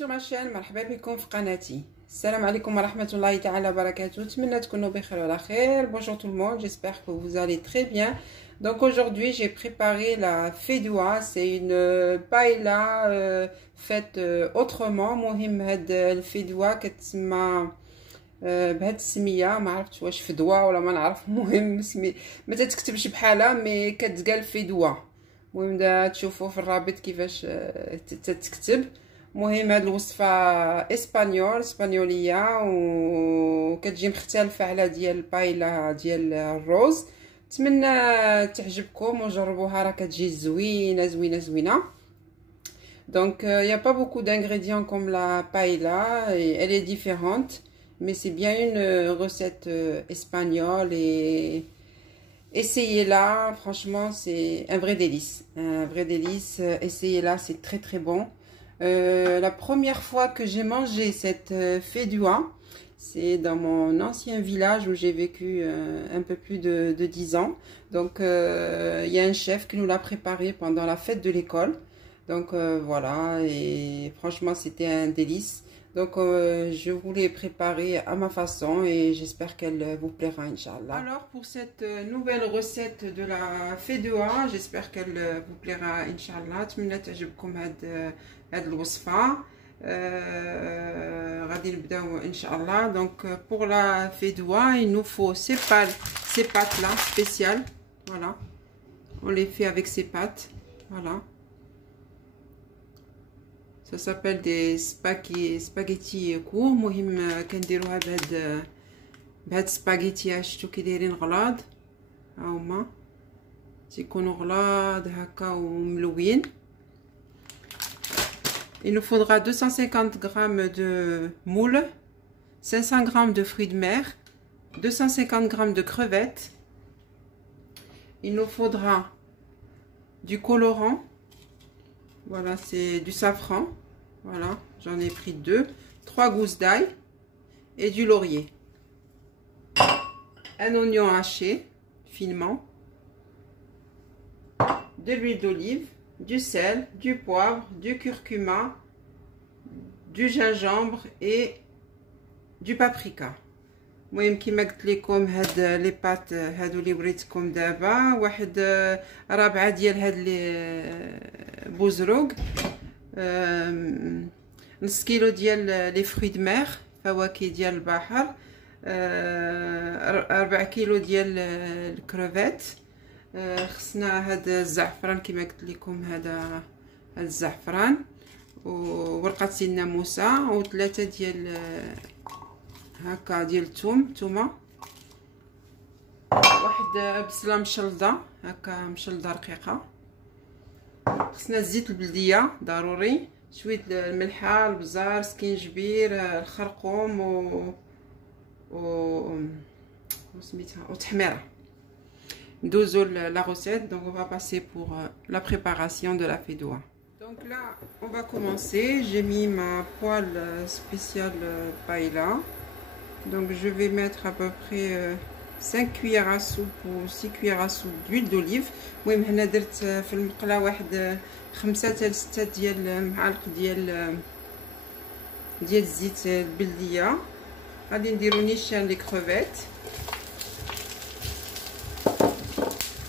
sur ma chaîne. مرحبا بكم في قناتي. السلام عليكم ورحمة الله تعالى وبركاته. نتمنى تكونوا بخير وعلى خير. Bonjour tout le monde, j'espère que vous allez très bien. Donc aujourd'hui j'ai préparé la feidoua. C'est une paella faite autrement. مهم هاد الفيدوا كتسمى بهاد السميه. ما عرفتش واش فدوه ولا ما نعرف. المهم ما تتكتبش بحالها مي كتقال فيدوا. المهم تشوفوا في الرابط كيفاش تتكتب. مهم هاد الوصفه اسبانيوليه وكتجي مختلفه على ديال البايلا ديال الروز. نتمنى تعجبكم وجربوها، راه كتجي زوينه. Donc il n'y a pas beaucoup d'ingrédients comme la paella et elle est différente, mais c'est bien une recette espagnole et essayez-la, franchement c'est un vrai délice, essayez-la, c'est très bon. La première fois que j'ai mangé cette feidoua, c'est dans mon ancien village où j'ai vécu un peu plus de 10 ans. Donc il y a un chef qui nous l'a préparé pendant la fête de l'école. Donc voilà, et franchement c'était un délice. Donc je vous l'ai préparé à ma façon et j'espère qu'elle vous plaira, Inch'Allah. Alors pour cette nouvelle recette de la feidoua, j'espère qu'elle vous plaira, Inch'Allah. تمنى تعجبكم هاد الوصفة. غادي نبداو Inch'Allah. Donc pour la feidoua, il nous faut ces pâtes là spéciales. Voilà, on les fait avec ces pâtes. Voilà. Ça s'appelle des spaghettis courts. مهم كنديروها بهاد سباغيتي شفتو كي دايرين غلاض، ها هما تيكونوا غلاض هكا وملوين. Il nous faudra 250 g de moules, 500 g de fruits de mer, 250 g de crevettes. Il nous faudra du colorant. Voilà, c'est du safran. Voilà, j'en ai pris 2. 3 gousses d'ail et du laurier. Un oignon haché finement. De l'huile d'olive, du sel, du poivre, du curcuma, du gingembre et du paprika. المهم كيما قلت لكم هاد لي بات هادو اللي وريتكم دابا، واحد رابعه ديال هاد لي بوزروق، نص كيلو ديال لي فروي دو مير فواكه ديال البحر، 4 كيلو ديال الكروفيت. خصنا هاد الزعفران كيما قلت لكم، هذا الزعفران، وورقه الناموسه، وثلاثه ديال هكا ديال الثومه، واحد بصله مشلضه هكا مشلضه رقيقه. خصنا الزيت البلديه ضروري، شويه الملحه، البزار، سكينجبير، الخرقوم سميتها وتحميره. ندوزو la recette. Donc on va passer pour la préparation de la feidoua. Donc là on va commencer. J'ai mis ma poêle spéciale paella. Donc je vais mettre à peu près 5 cuillères à soupe ou 6 cuillères à soupe d'huile d'olive. المهم هنا درت في المقله واحد 5 حتى 6 ديال المعالق ديال الزيت البلديه. غادي نديرو نيشان لي كروفيت،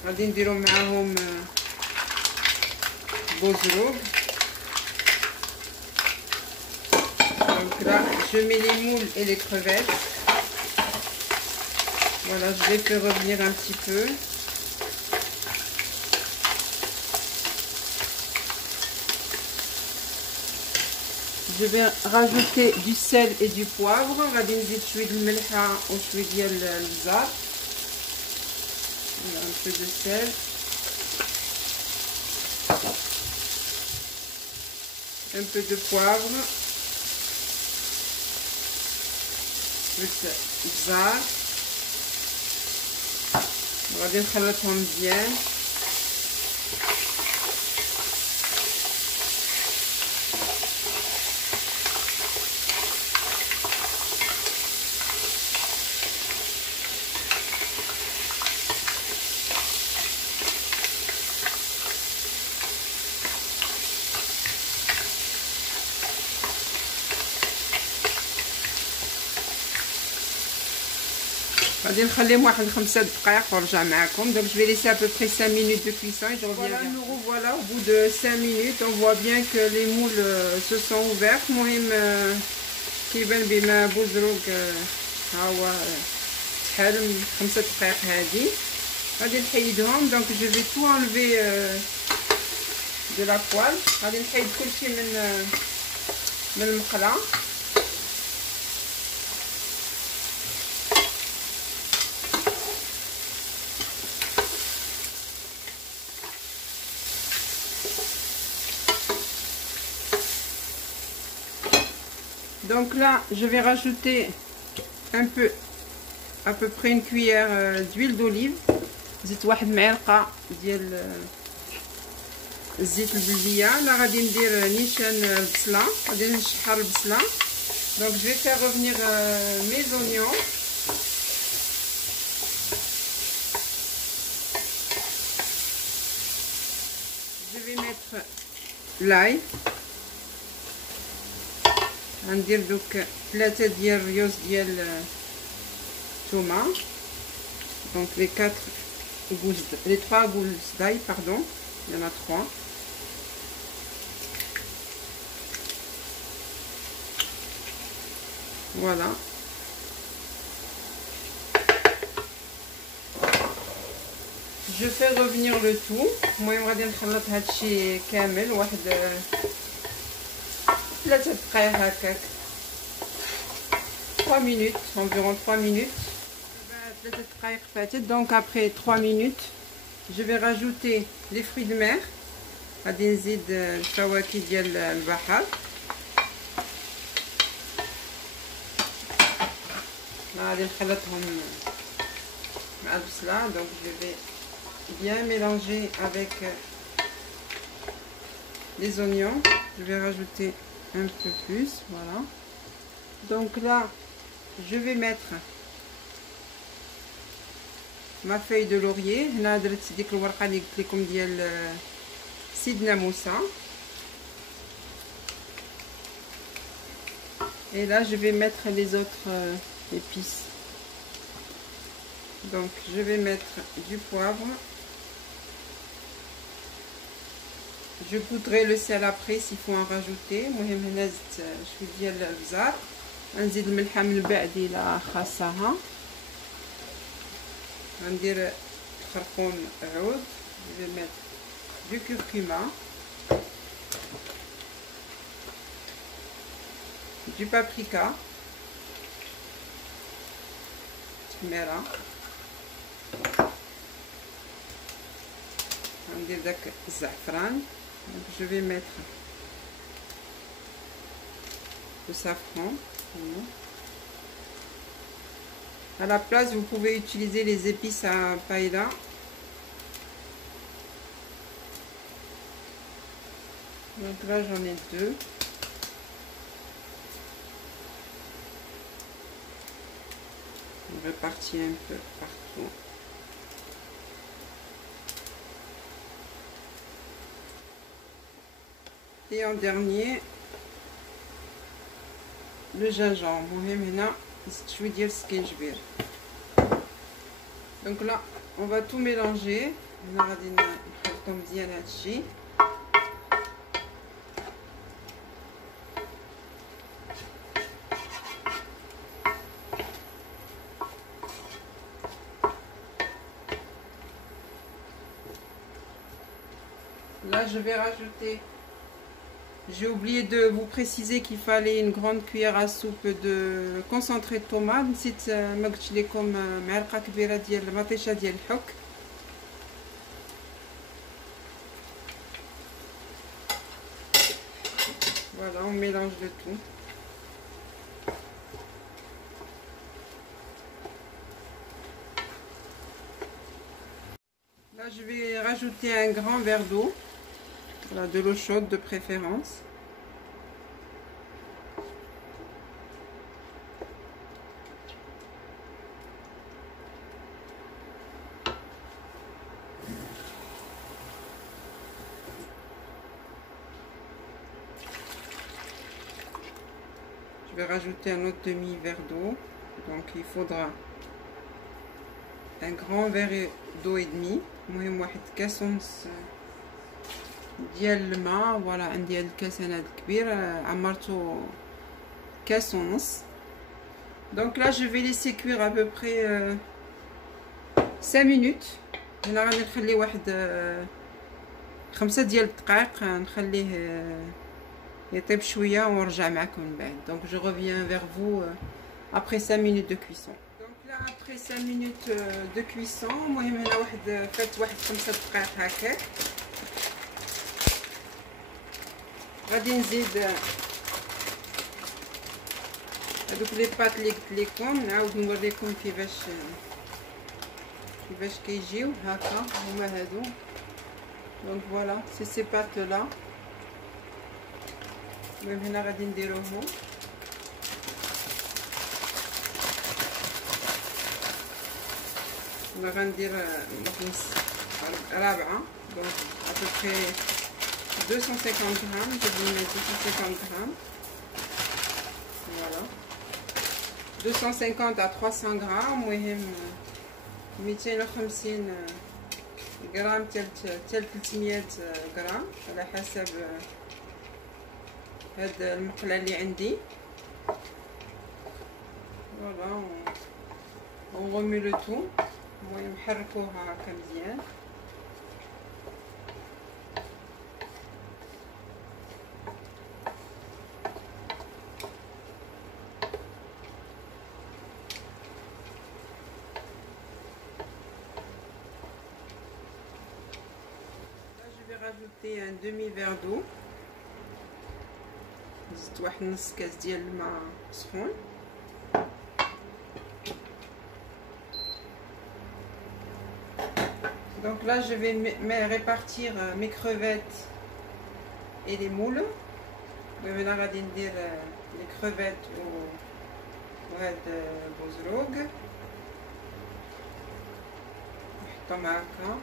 غادي نديرو معاهم بوزروق. Donc là je mets les moules et les crevettes. Voilà, je les fais revenir un petit peu. Je vais rajouter du sel et du poivre. غادي نزيد شويه الملحه وشويه ديال البزار. Voilà, un peu de sel. Un peu de poivre. البزار. غادي نخلطهم مزيان. غادي نخليهم واحد 5 دقائق ونرجع معكم. Donc je vais laisser à peu près 5 minutes de cuisson et je reviens. Voilà, nous revoilà au bout de 5 minutes. On voit bien que les moules se sont ouverts. المهم كيبان بما بوزروق ها هو شحال 5 دقائق هادي. غادي نحيدهم. Donc je vais tout enlever de la poêle. غادي نحيد كلشي من المقله. Donc là, je vais rajouter un peu, à peu près une cuillère d'huile d'olive. زيت واحد معلقة ديال الزيت البلدية. لا غادي ندير نيشان البصلة، غادي نشحر البصلة. Donc je vais faire revenir mes oignons. Je vais mettre l'ail. غندير دوك 3 ديال الريوز ديال الثومه. Donc les 3 gousses d'ail, pardon, il y en a 3. Voilà. Je fais revenir le tout. المهم غادي نخلط هادشي كامل واحد 3 دقائق هكاك. 3 minutes, environ 3 minutes. 3 دقائق فاتت. Donc après 3 minutes, je vais rajouter les fruits de mer. غادي نزيد الفواكه ديال البحر. غادي نخلطهم مع البصله. Donc je vais bien mélanger avec les oignons. Je vais rajouter un peu plus, voilà. Donc là, je vais mettre ma feuille de laurier. هنا درت ديك الورقه اللي قلت لكم ديال سيدنا موسى. Et là, je vais mettre les autres épices. Donc, je vais mettre du poivre. Je goûterai le sel après s'il faut en rajouter. المهم هنا زدت شويه ديال البزار. غنزيد الملحه من بعد الى خاصها. غندير خرقوم عود. Je vais mettre du curcuma, du paprika, تحميره. غندير داك الزعفران. Donc je vais mettre le safran. À la place, vous pouvez utiliser les épices à paella. Donc là, j'en ai 2. On répartit un peu partout. Et en dernier, le gingembre. المهم هنا شويه ديال السكينجبير. Donc là, on va tout mélanger. هنا غادي نخلطو مزيان هادشي. Là, je vais rajouter. J'ai oublié de vous préciser qu'il fallait une grande cuillère à soupe de concentré de tomate. نسيت ما قلتش لكم معلقه كبيره ديال المطيشه ديال الحك. Voilà, on mélange le tout. Là, je vais rajouter un grand verre d'eau. Voilà, de l'eau chaude de préférence. Je vais rajouter un autre demi-verre d'eau. Donc il faudra un grand verre d'eau et demi. المهم واحد كاس ونص ديال الماء. فوالا عندي هاد الكاس هذا الكبير عمرته كاس ونص. Donc là je vais laisser cuire à peu près 5 minutes. هنا غادي نخليه واحد 5 ديال الدقائق نخليه يطيب شويه ونرجع معكم من بعد. Donc je reviens vers vous après 5 minutes de cuisson. Donc là après 5 minutes de cuisson المهم هنا واحد فات واحد 5 دقائق هكاك. غادي نزيد هذوك لي بات اللي قلت لكم. نعاود نوريكم كيفاش كيجيو هكا هما هادو. دونك فوالا سي سي بات لا. المهم هنا غادي نديروهم انا غندير نص رابعه. دونك ابوبري 250 غرام. جبت لنا 250 غرام. فوالا 250 à 300 غرام. المهم 250 غرام حتى 300 غرام على حسب هاد المقله اللي عندي. فوالا on remet le tout. المهم نحركوها هكا مزيان. rajouter un demi verre d'eau. زدت واحد نص كاس ديال الماء سخون. Donc là je vais répartir mes crevettes et les moules. Maintenant غادي ندير les crevettes وهاد البوزروق نحطهم هكا.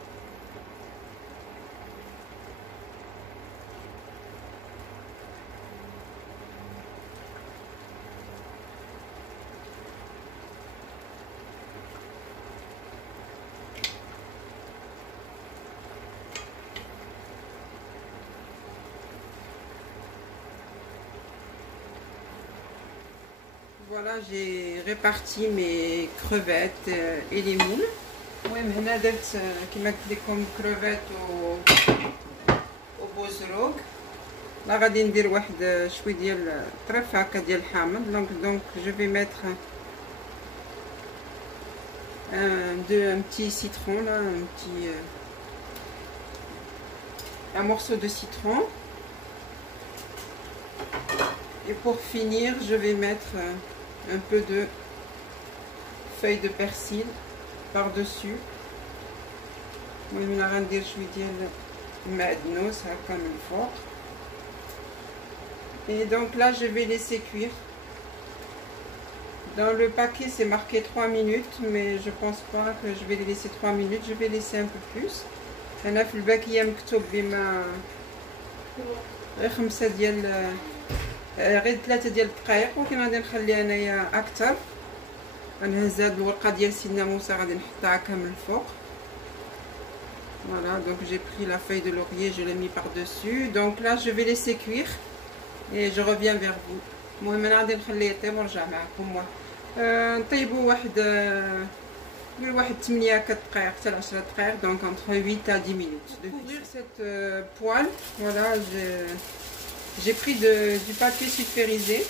Voilà, j'ai réparti mes crevettes et les moules. المهم هنا درت كما قلت لكم crevettes و بوزروق. لا غادي ندير واحد شويه ديال طرف هكا ديال الحامض. donc je vais mettre un petit citron là, un morceau de citron. Et pour finir, je vais mettre un peu de feuilles de persil par-dessus. المهم غندير شويه ديال المعدنوس هكا من الفوق. Et donc là je vais laisser cuire. Dans le paquet c'est marqué 3 minutes, mais je pense pas que je vais les laisser 3 minutes, je vais laisser un peu plus. هنا في الباكيه مكتوب بما غير 5 ديال غير 3 ديال الدقائق، ولكن غادي نخليها انايا اكثر. غنهز هاد الورقه ديال سيدنا موسى غادي نحطها هكا من الفوق. Voilà, donc j'ai pris la feuille de laurier, je l'ai mis par-dessus. Donc là je vais laisser cuire et je reviens vers vous. المهم انا غادي نخليه يطيب ونرجع معكم. نطيبوا واحد 8 دقائق حتى 10 دقائق. donc entre 8 à 10 minutes. Pour couvrir cette poêle, voilà, j'ai pris du papier sulfurisé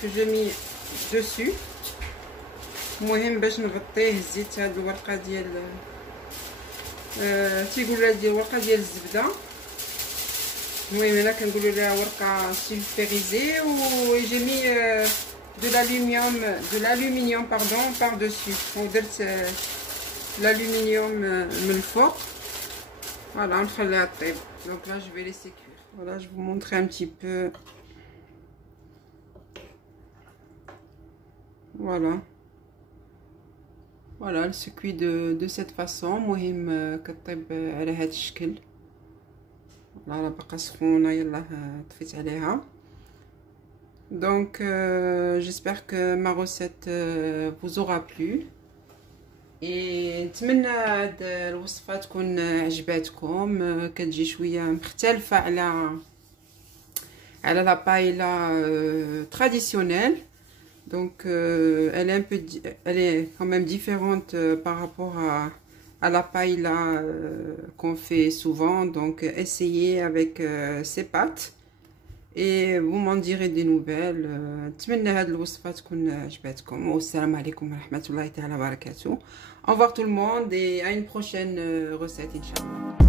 que j'ai mis dessus. المهم باش نغطيه زيت هاد الورقه ديال تيقولوا ديال الورقه ديال الزبده. المهم هنا كنقولوا لها ورقه سولفيريزي و جي مي de l'aluminium pardon par dessus. ودرت l'aluminium من الفوق. voilà نخليها طيب. donc là je vais laisser cuire. voilà, je vous montre un petit peu. voilà elle se cuit de cette façon. المهم كطيب على هذا الشكل. راه باقا سخونه يلاه طفيت عليها. donc j'espère que ma recette vous aura plu. نتمنى هاد الوصفه تكون عجباتكم. كتجي شويه مختلفه على لا بايلا traditionnelle. Donc elle est un peu elle est quand même différente par rapport à la paella qu'on fait souvent. Donc essayez avec ces pâtes et vous m'en direz des nouvelles. نتمنى هاد الوصفه تكون عجباتكم والسلام عليكم ورحمه الله تعالى وبركاته. Au revoir tout le monde et à une prochaine recette, Inch'Allah.